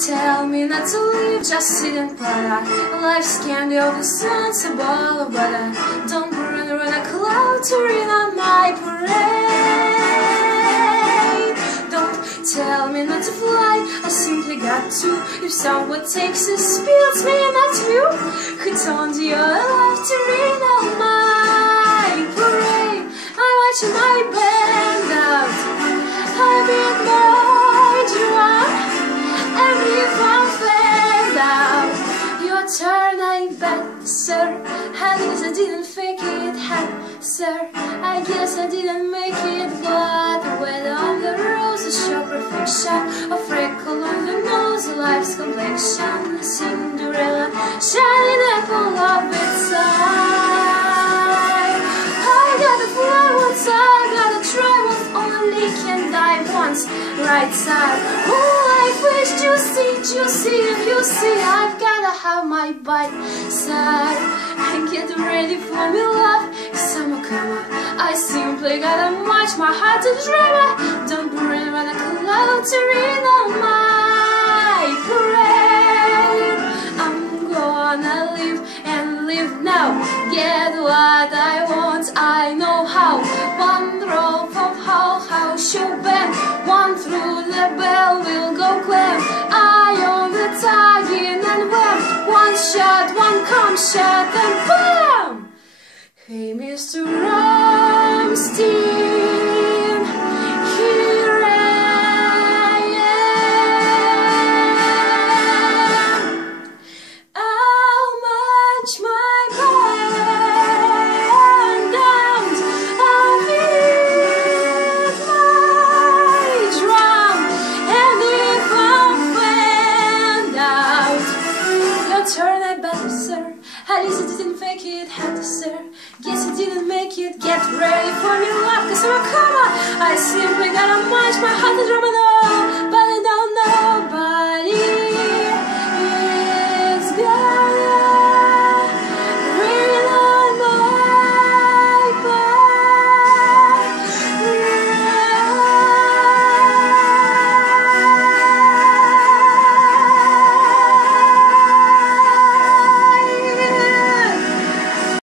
tell me not to leave, just sit and play. Life's candy, all the sun's a ball of butter. Don't run a cloud to rain on my parade. Don't tell me not to fly, I simply got to. If someone takes a spill, it's me, not you. Who turned your life to rain on my parade? I'm watching my band out, I'm in my drum. And if I'm fed out, your turn, I bet, sir. I guess I didn't fake it, sir. I guess I didn't make it, but when on the roses show perfection, a freckle on the nose, life's complexion, Cinderella, shining apple of its eye. I gotta fly once, I gotta try once, only can die once, right side. Oh, life is juicy, juicy, and you see, I've gotta have my bite, sir. And get ready for me, love, cause I'm a comer. I simply gotta march my heart to drama. Don't bring when I cloud to rain on my parade. I'm gonna live and live now, get what I want, I know how. One drop of how show bend, one through the bell will go clam. I own the tagging and wham, one shot, one come shot and bam! Hey Mr. Rammstein, here I am. I'll match my band and I'll hit my drum. And if I'm found out, your turn, I better, sir. At least I didn't fake it, had to, sir. Guess I didn't make it, get ready for me, love, cause I'm a comer. I simply gotta march my heart to drum and